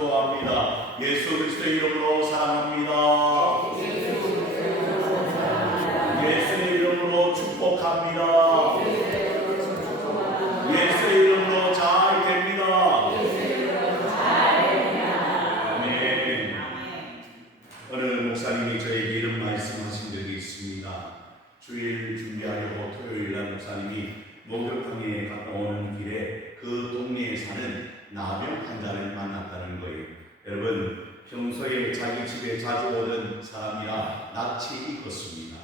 축복합니다. 예수 그리스도의 이름으로 사랑합니다. 예수의 이름으로 축복합니다. 예수의 이름으로 잘 됩니다. 아멘. 어느 목사님이 저에게 이런 말씀하신 적이 있습니다. 주일 준비하려고 토요일날 목사님이 목욕탕에 갔다 오는 길에 그 동네에 사는 나병 환자를 만났다는 거예요. 여러분, 평소에 자기 집에 자주 오던 사람이라 낯이 익었습니다.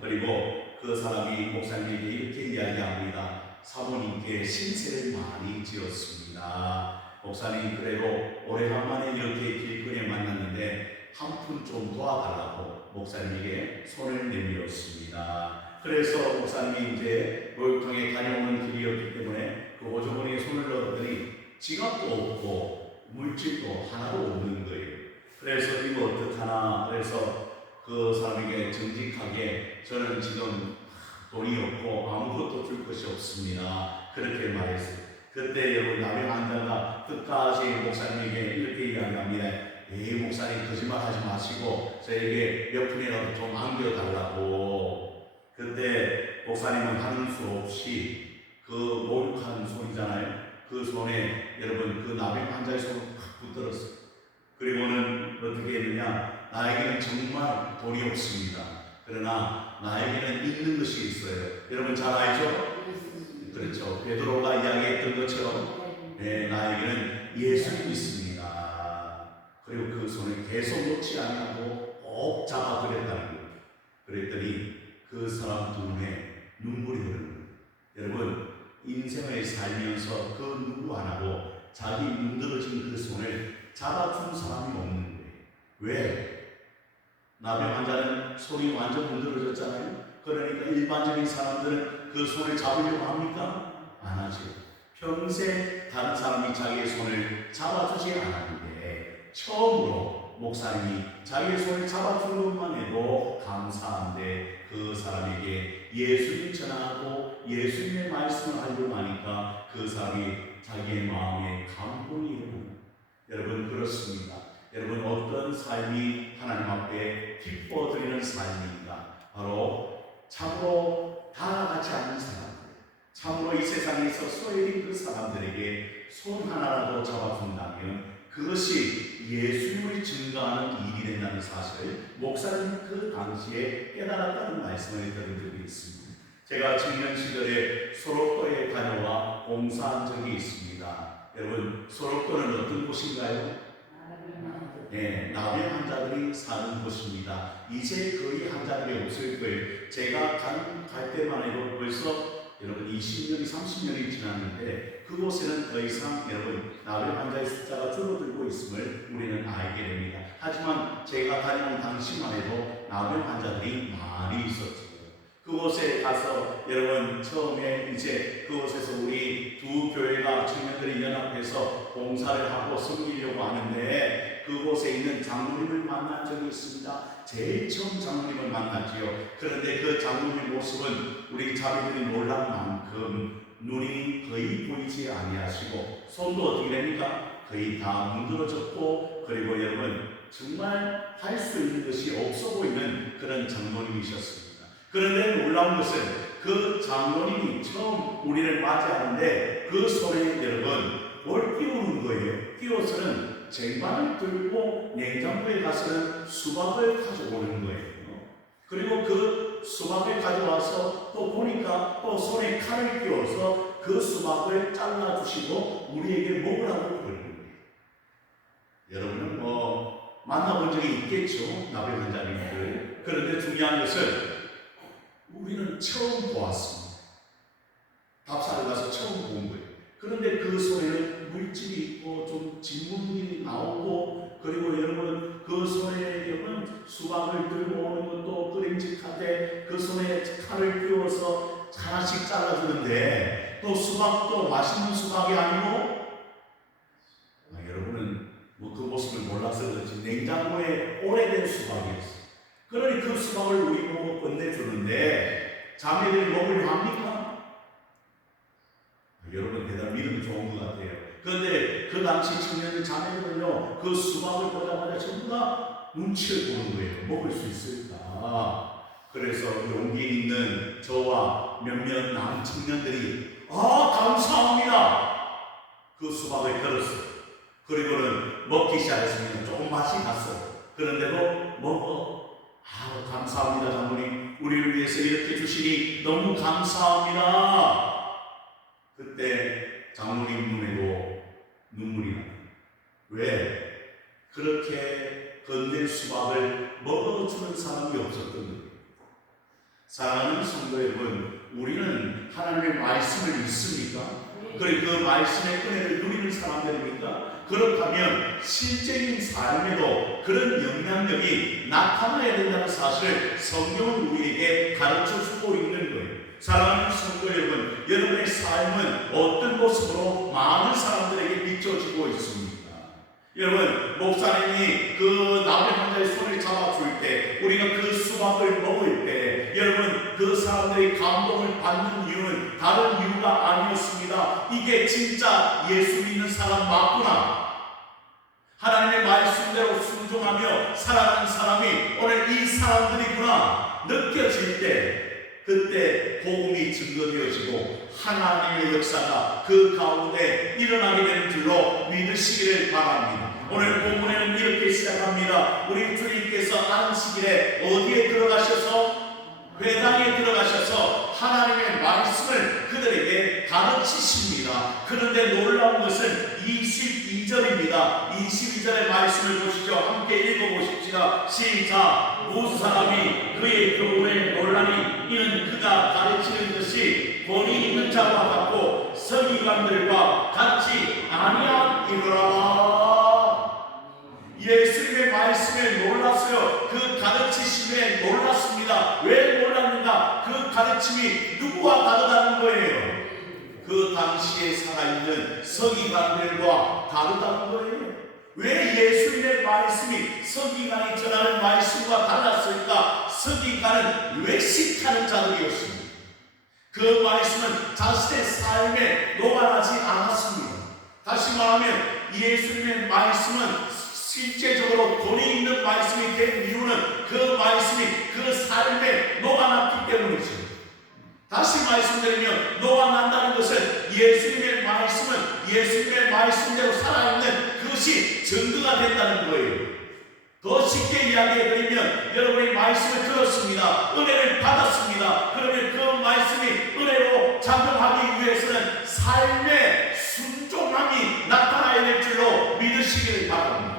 그리고 그 사람이 목사님에게 이렇게 이야기합니다. 사모님께 신세를 많이 지었습니다. 목사님, 그래도 오래간만에 이렇게 길거리에 만났는데 한 푼 좀 도와달라고 목사님에게 손을 내밀었습니다. 그래서 목사님이 이제 목욕탕에 다녀오는 길이었기 때문에 그 오조머니에 손을 넣었더니 지갑도 없고 물질도 하나도 없는 거예요. 그래서 이거 어떡하나, 그래서 그 사람에게 정직하게 저는 지금 돈이 없고 아무것도 줄 것이 없습니다, 그렇게 말했어요. 그때 여러분, 나병 환자가 끝까지 목사님에게 이렇게 이야기합니다. 에이, 목사님 거짓말하지 마시고 저에게 몇 푼이라도 좀 안겨달라고. 그때 목사님은 하는 수 없이 그 목욕하는 손이잖아요. 그 손에 여러분 그 나병 환자의 손을 팍 붙들었어요. 그리고는 어떻게 했느냐, 나에게는 정말 돈이 없습니다. 그러나 나에게는 있는 것이 있어요. 여러분 잘 알죠? 그렇죠. 베드로가 이야기했던 것처럼 나에게는 예수님이 있습니다. 그리고 그 손을 계속 놓지 않고 꼭 잡아들였다는 거예요. 그랬더니 그 사람 눈에 눈물이 흐르는 거예요. 여러분, 인생을 살면서 그 누구 하나도 자기 문드러진 그 손을 잡아준 사람이 없는 거예요. 왜? 나병 환자는 손이 완전 문드러졌잖아요. 그러니까 일반적인 사람들은 그 손을 잡으려고 합니까? 안 하죠. 평생 다른 사람이 자기의 손을 잡아주지 않았는데 처음으로 목사님이 자기의 손을 잡아주는 것만 해도 감사한데 그 사람에게 예수님 전하고 예수님의 말씀을 하려고 하니까 그 사람이 자기의 마음에 감동이 오는. 여러분, 그렇습니다. 여러분, 어떤 삶이 하나님 앞에 기뻐드리는 삶인가? 바로 참으로 다 같지 않는 사람들, 참으로 이 세상에서 소외된 그 사람들에게 손 하나라도 잡아준다면 그것이 예수님을 증거하는 일이 된다는 사실을 목사님 그 당시에 깨달았다는 말씀을 드린 적이 있습니다. 제가 청년 시절에 소록도에 다녀와 봉사한 적이 있습니다. 여러분, 소록도는 어떤 곳인가요? 나병 환자들이 사는 곳입니다. 이제 거의 환자들이 없을 거예요. 제가 갈 때만 해도 벌써 여러분 20년이 30년이 지났는데 그곳에는 더 이상 여러분 나병 환자의 숫자가 줄어들고 있음을 우리는 알게 됩니다. 하지만 제가 다녀온 당시만 해도 나병 환자들이 많이 있었죠. 그곳에 가서 여러분 처음에 이제 그곳에서 우리 두 교회가 청년들이 연합해서 봉사를 하고 섬기려고 하는데 그곳에 있는 장로님을 만난 적이 있습니다. 제일 처음 장로님을 만났지요. 그런데 그 장로님의 모습은 우리 자매들이 놀란 만큼 눈이 거의 보이지 아니하시고 손도 어떻게 됩니까? 거의 다 문드러졌고, 그리고 여러분 정말 할 수 있는 것이 없어 보이는 그런 장로님이셨습니다. 그런데 놀라운 것은 그 장로님이 처음 우리를 맞이하는데 그 손에 여러분 뭘 끼우는 거예요. 끼워서는 쟁반을 들고 냉장고에 가서는 수박을 가져오는 거예요. 그리고 그 수박을 가져와서 또 보니까 또 손에 칼을 끼워서 그 수박을 잘라주시고 우리에게 먹으라고 그러는 거예요. 여러분은 만나본 적이 있겠죠, 나병 환자님들. 그런데 중요한 것은 우리는 처음 보았습니다. 답사를 가서 처음 본 거예요. 그런데 그 손에는 물질이 있고 좀 진물이 나오고, 그리고 여러분 그 손에 여러분 수박을 들고 오는 것도 끄림직한데 그 손에 칼을 끼워서 하나씩 잘라주는데 또 수박도 맛있는 수박이 아니고 여러분은 그 모습을 몰라서 그렇지 냉장고에 오래된 수박이었어요. 그러니 그 수박을 우리 보고 건네주는데 자매들이 먹으려 합니까? 여러분 대단히 믿음이 좋은 것 같아요. 그런데 그 당시 청년들 자매들은요 그 수박을 보자마자 전부 다 눈치를 보는 거예요. 먹을 수 있을까? 그래서 용기 있는 저와 몇몇 남청년들이 감사합니다. 그 수박을 들었어요. 그리고는 먹기 시작했습니다. 조금 맛이 갔어요. 그런데도 먹어. 감사합니다 장모님. 우리를 위해서 이렇게 주시니 너무 감사합니다. 그때 장모님 눈에도 눈물이 나요. 왜? 그렇게 건넨 수박을 먹어주는 사람이 없었던 거예요. 사랑하는 성도 여러분, 우리는 하나님의 말씀을 믿습니까? 그리고 그 말씀의 은혜를 누리는 사람들입니까? 그렇다면 실제인 삶에도 그런 영향력이 나타나야 된다는 사실을 성경은 우리에게 가르쳐주고 있는 거예요. 사랑하는 성도 여러분, 여러분의 삶은 어떤 모습으로 많은 사람들에게 비춰지고 있습니까? 여러분, 목사님이 그 남의 환자의 손을 잡아줄 때, 우리가 그 수박을 먹을 때, 여러분 그 사람들이 감동을 받는 이유는 다른 이유가 아니었습니다. 이게 진짜 예수 믿는 사람 맞구나, 하나님의 말씀대로 순종하며 살아가는 사람이 오늘 이 사람들이구나 느껴질 때, 그때 복음이 증거되어지고 하나님의 역사가 그 가운데 일어나게 되는 줄로 믿으시기를 바랍니다. 오늘 본문에는 이렇게 시작합니다. 우리 주님께서 안식일에 어디에 들어가셔서? 회당에 들어가셔서 하나님의 말씀을 그들에게 가르치십니다. 그런데 놀라운 것은 22절입니다. 22절의 말씀을 보시죠. 함께 읽어보십시다. 시작. 무슨 사람이 그의 교훈에 놀라니 이는 그가 가르치는 것이 권위 있는 자와 같고 서기관들과 같이 아니하리라. 예수님의 말씀에 놀랐어요. 그 가르치심에 놀랐습니다. 왜 놀랐는가? 그 가르침이 누구와 다르다는 거예요. 그 당시에 살아있는 서기관들과 다르다는 거예요. 왜 예수님의 말씀이 서기관이 전하는 말씀과 달랐을까? 서기관은 외식하는 자들이었습니다. 그 말씀은 자신의 삶에 녹아나지 않았습니다. 다시 말하면 예수님의 말씀은 실제적으로 권위 있는 말씀이 된 이유는 그 말씀이 그 삶에 녹아났기 때문이죠. 다시 말씀드리면 녹아난다는 것은 예수님의 말씀은 예수님의 말씀대로 살아있는 그것이 증거가 된다는 거예요. 더 쉽게 이야기해드리면 여러분이 말씀을 들었습니다. 은혜를 받았습니다. 그러면 그 말씀이 은혜로 작용하기 위해서는 삶의 순종함이 나타나야 될 줄로 믿으시기를 바랍니다.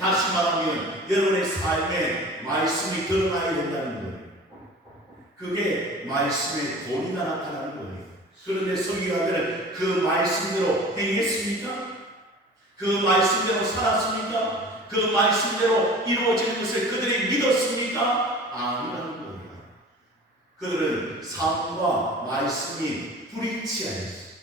다시 말하면 여러분의 삶에 말씀이 드러나야 된다는 거예요. 그게 말씀의 권위가 나타나는 거예요. 그런데 서기관들은 그 말씀대로 행했습니까? 그 말씀대로 살았습니까? 그 말씀대로 이루어지는 것을 그들이 믿었습니까? 아니라는 거예요. 그들은 삶과 말씀이 불일치하였어요.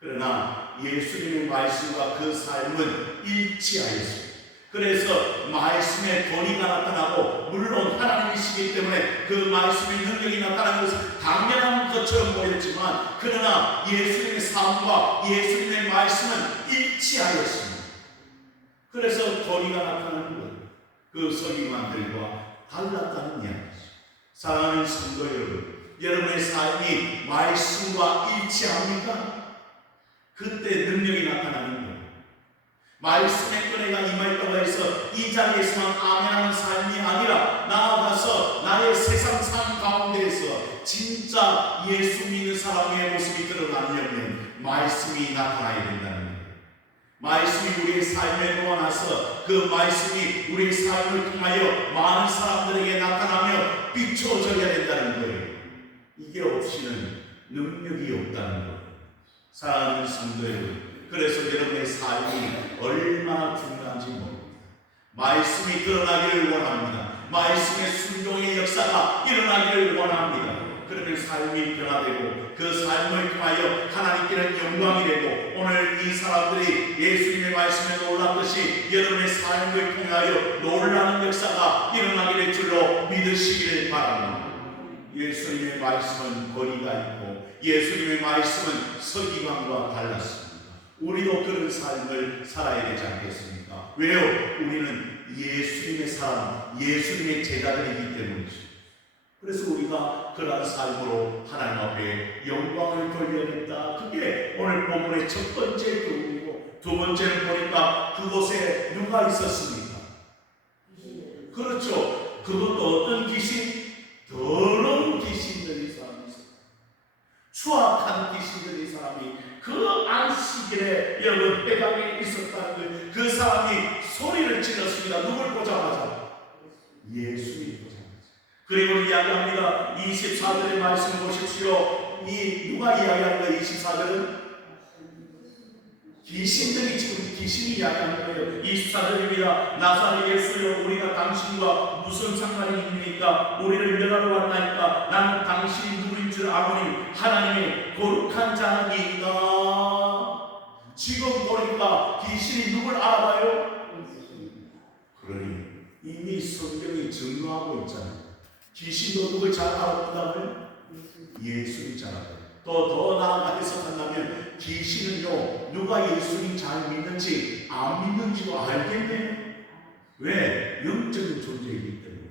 그러나 예수님의 말씀과 그 삶은 일치하였어요. 그래서 말씀의 권위가 나타나고, 물론 하나님이시기 때문에 그 말씀의 능력이 나타나는 것은 당연한 것처럼 보였지만, 그러나 예수님의 삶과 예수님의 말씀은 일치하였습니다. 그래서 권위가 나타나는 거예요. 그 서기관들과 달랐다는 이야기죠. 사랑하는 성도 여러분, 여러분의 삶이 말씀과 일치합니까? 그때 능력이 나타나는 거예요. 말씀의 은혜가 임하였다고 해서 이 자리에서만 아멘하는 삶이 아니라 나아가서 나의 세상 삶 가운데에서 진짜 예수 믿는 사람의 모습이 드러나려면 말씀이 나타나야 된다는 거예요. 말씀이 우리의 삶에 녹아나서 그 말씀이 우리의 삶을 통하여 많은 사람들에게 나타나며 비춰져야 된다는 거예요. 이게 없이는 능력이 없다는 거예요. 사랑하는 성도 여러분, 그래서 여러분의 삶이 얼마나 중요한지 모릅니다. 말씀이 드러나기를 원합니다. 말씀의 순종의 역사가 일어나기를 원합니다. 그러면 삶이 변화되고 그 삶을 통하여 하나님께는 영광이 되고, 오늘 이 사람들이 예수님의 말씀에 놀랐듯이 여러분의 삶을 통하여 놀라는 역사가 일어나게 될 줄로 믿으시기를 바랍니다. 예수님의 말씀은 권위가 있고 예수님의 말씀은 서기관과 달랐습니다. 우리도 그런 삶을 살아야 되지 않겠습니까? 왜요? 우리는 예수님의 사람, 예수님의 제자들이기 때문이죠. 그래서 우리가 그러한 삶으로 하나님 앞에 영광을 돌려냈다. 그게 오늘 본문의 첫 번째 교훈이고, 두 번째는 보니까 그곳에 누가 있었습니까? 그렇죠. 그것도 어떤 귀신? 더러운 귀신들이 사람이 있어요. 추악한 귀신들이 사람이 그 안식일에 여러분 회당에 있었다는 거예요. 그 사람이 소리를 질렀습니다. 누굴 보자마자? 예수님 보자마자. 그리고 이야기합니다. 24절의 말씀을 보십시오. 이 누가 이야기하는 거예요? 24절은 귀신들이 지금 귀신이 이야기하는 거예요. 24절입니다. 나사렛 예수여, 우리가 당신과 무슨 상관이 있느니까? 우리를 멸하러 왔나이까? 나는 당신이 누구인 줄 아노니 하나님의 거룩한 자니이다. 지금 보니까 귀신이 누굴 알아봐요? 그러니 이미 성경이 증거하고 있잖아요. 귀신도 누굴 잘 알아본다고요? 예수님 잘 알아요. 더 나아가 해석한다면 귀신은요, 누가 예수님 잘 믿는지 안 믿는지도 알겠네요. 왜? 영적인 존재이기 때문에.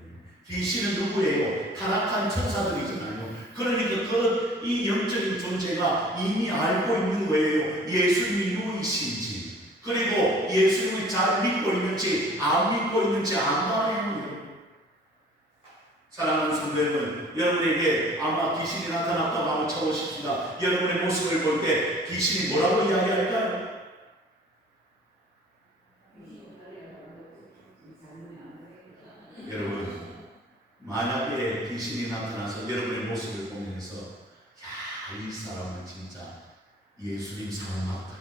귀신은 누구예요? 타락한 천사들이잖아요. 그러니까 이 영적인 존재가 이미 알고 있는 거예요. 예수님이 누구이신지, 그리고 예수님을 잘 믿고 있는지 안 믿고 있는지 안다는 거예요. 사랑하는 성도 여러분, 여러분에게 아마 귀신이 나타났다고 한번 쳐보십시다. 여러분의 모습을 볼 때 귀신이 뭐라고 이야기할까요? 여러분, 만약에 귀신이 나타나서 여러분의 모습을 보면서 야, 이 사람은 진짜 예수님 사람 같다,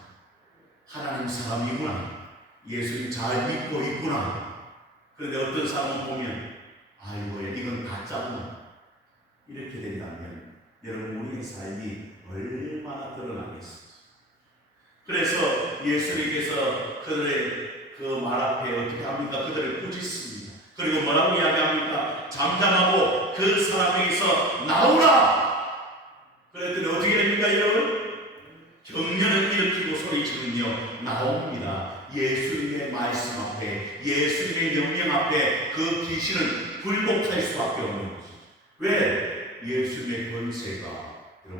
하나님 사람이구나, 예수님 잘 믿고 있구나. 그런데 어떤 사람은 보면 아이고, 이건 가짜구나, 이렇게 된다면 여러분, 우리의 삶이 얼마나 드러나겠습니까? 그래서 예수님께서 그들의 그 말 앞에 어떻게 합니까? 그들을 꾸짖습니다. 그리고 뭐라고 이야기합니까? 잠잠하고 그 사람에게서 나오라! 그랬더니 어떻게 됩니까, 여러분? 경련을 일으키고 소리치면요, 나옵니다. 예수님의 말씀 앞에, 예수님의 명령 앞에 그 귀신은 굴복할 수밖에 없는 거죠. 왜? 예수님의 권세가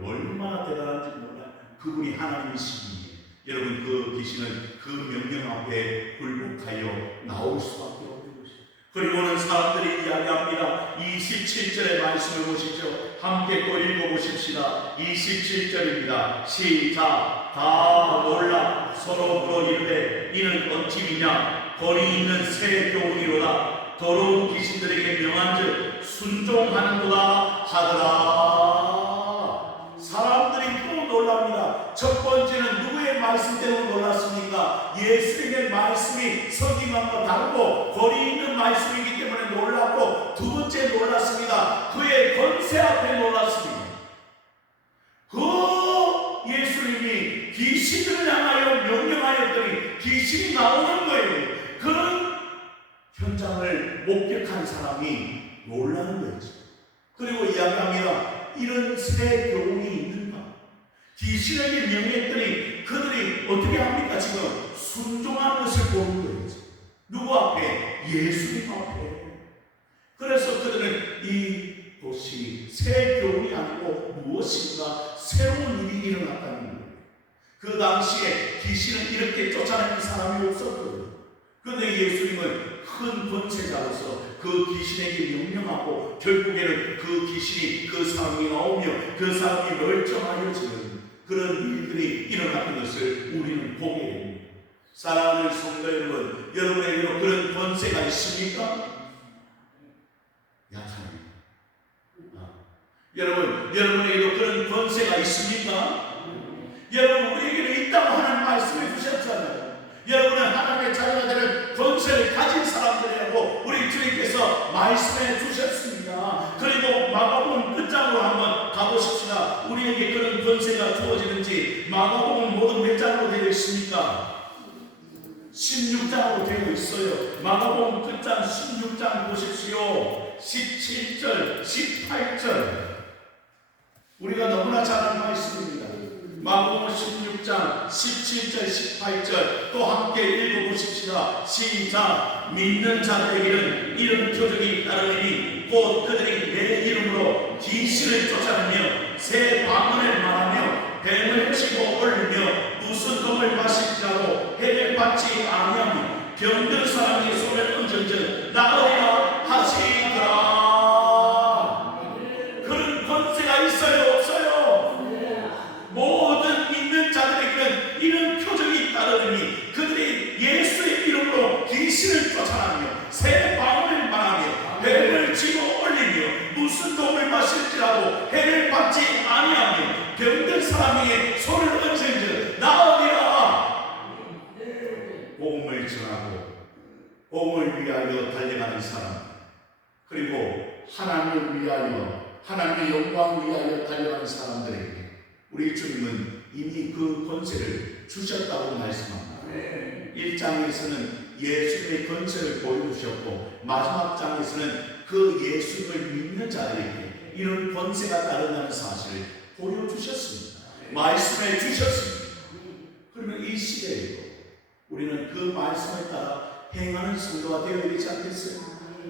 얼마나 대단한지 몰라요. 그분이 하나님이시기에 여러분, 그 귀신은 그 명령 앞에 굴복하여 나올 수밖에 없는 것이죠. 그리고는 사람들이 이야기합니다. 27절의 말씀을 보시죠. 함께 또 읽어보십시다. 27절입니다. 시작. 다 놀라 서로 물어 이르되 이는 어찌미냐? 거리 있는 새 교훈이로다. 더러운 귀신들에게 명한즉 순종하는도다 하더라. 사람들이 또 놀랍니다. 첫 번째는 누구의 말씀 때문에 놀랐습니까? 예수님의 말씀이 성경과 다르고 거리 있는 말씀이기 때문에 놀랐고, 두 번째 놀랐습니다. 그의 권세 앞에 놀랐습니다. 그 예수님이 귀신들을 향하여 명령하였더니 귀신이 나오는 거예요. 그런 현장을 목격한 사람이 놀라는 거죠. 그리고 이야기합니다. 이런 새 교훈이 있는가? 귀신에게 명했더니 그들이 어떻게 합니까? 지금 순종하는 것을 보는 거예요. 누구 앞에? 예수님 앞에. 그래서 그들은 이것이 새 교훈이 아니고 무엇인가 새로운 일이 일어났다는 거예요. 그 당시에 귀신은 이렇게 쫓아내는 사람이 없었거든요. 그런데 예수님은 큰 권세자로서 그 귀신에게 명령하고 결국에는 그 귀신이 그 사람이 나오며 그 사람이 멀쩡하여지는 그런 일들이 일어나는 것을 우리는 보게 됩니다. 사랑하는 성도 여러분, 여러분에게도 그런 권세가 있습니까? 약합니다. 여러분에게도 그런 권세가 있습니까? 여러분, 우리에게는 있다고 하나님 말씀해 주셨잖아요. 여러분은 하나님의 자녀가 되는 권세를 가진 사람들이라고 우리 주님께서 말씀해 주셨습니다. 그리고 마가복음 끝장으로 한번 가보십시다. 우리에게 그런 권세가 주어지는지. 마가복음 모두 몇 장으로 되어 있습니까? 16장으로 되어 있어요. 마가복음 끝장 16장 보십시오. 17절, 18절. 우리가 너무나 잘 아는 말씀입니다. 마가복음 16장 17절 18절 또 함께 읽어보십시다. 시작. 믿는 자들에게는 이런 표적이 따르니 곧 그들이 내 이름으로 귀신을 쫓아내며 새 방언을 말하며 뱀을 치고 올리며 무슨 독을 마실지라도 해를 받지 아니하며 병든 사람의 손을 얹은즉 나으리라 하시더라. 그런 권세가 있어요 없어요? 모든 믿는 자들에게는 이런 표적이 따르니 그들이 예수의 이름으로 귀신을 쫓아내며 새 방언을 말하며 뱀을 치고 올리며 무슨 독을 마실지라도 해를 받지 아니하며 병든 사람에게 손을 얹은즉 나으리라. 복음을 전하고 복음을 위하여 달려가는 사람, 그리고 하나님을 위하여 하나님의 영광을 위하여 달려가는 사람들에게 우리 주님은 이미 그 권세를 주셨다고 말씀합니다. 1장에서는 예수의 권세를 보여주셨고 마지막 장에서는 그 예수를 믿는 자들에게 이런 권세가 따른다는 사실을 보여주셨습니다. 말씀해 주셨습니다. 그러면 이 시대에도 우리는 그 말씀에 따라 행하는 성도가 되어야 되지 않겠어요?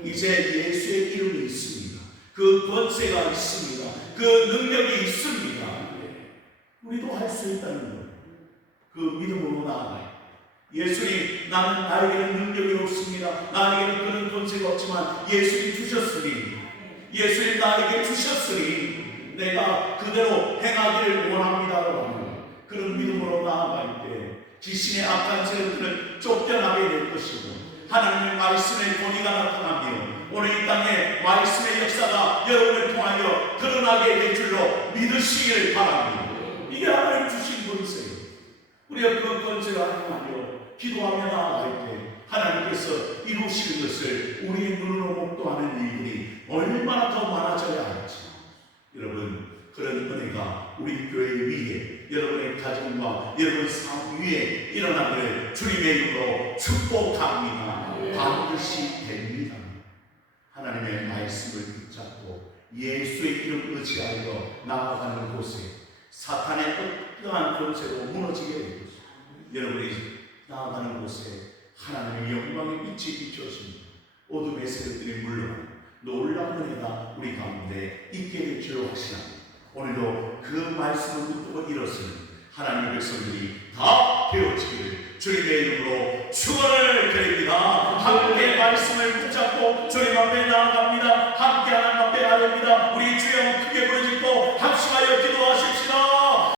이제 예수의 이름이 있습니다. 그 권세가 있습니다. 그 능력이 있습니다. 우리도 할 수 있다는 거예요. 그 믿음으로 나아가요. 예수님, 나에게는 능력이 없습니다. 나에게는 그런 권세가 없지만 예수님 주셨으니, 예수님 나에게 주셨으니 내가 그대로 행하기를 원합니다라고 하는 그런 믿음으로 나아갈 때 귀신의 악한 세력들은 쫓겨나게 될 것이고 하나님의 말씀의 권위가 나타나며 오늘 이 땅에 말씀의 역사가 여러분을 통하여 드러나게 될 줄로 믿으시기를 바랍니다. 이게 하나님 주신 권세예요. 우리가 그 권세를 활용하며 기도하며 나아갈 때 하나님께서 이루시는 것을 우리의 눈으로 목도하는 일들이 얼마나 더 많아져야 할지, 여러분, 그런 은혜가 우리 교회 위에, 여러분의 가정과 여러분 삶 위에 일어나기를 주님의 이름으로 축복합니다. 반드시 됩니다. 하나님의 말씀을 붙잡고 예수의 이름 의지하여 나아가는 곳에 사탄의 어떠한 권세로 무너지게 될 것입니다. 여러분이 나아가는 곳에 하나님의 영광의 빛이 비추어집니다. 어둠의 세력들이 물러나 놀라운 은혜가 우리 가운데 있게 될 줄로 확신합니다. 오늘도 그 말씀을 붙들고 일어서는 하나님의 백성들이 다 되어지기를 주님의 이름으로 축원을 드립니다. 함께 말씀을 붙잡고 주님 앞에 나아갑니다.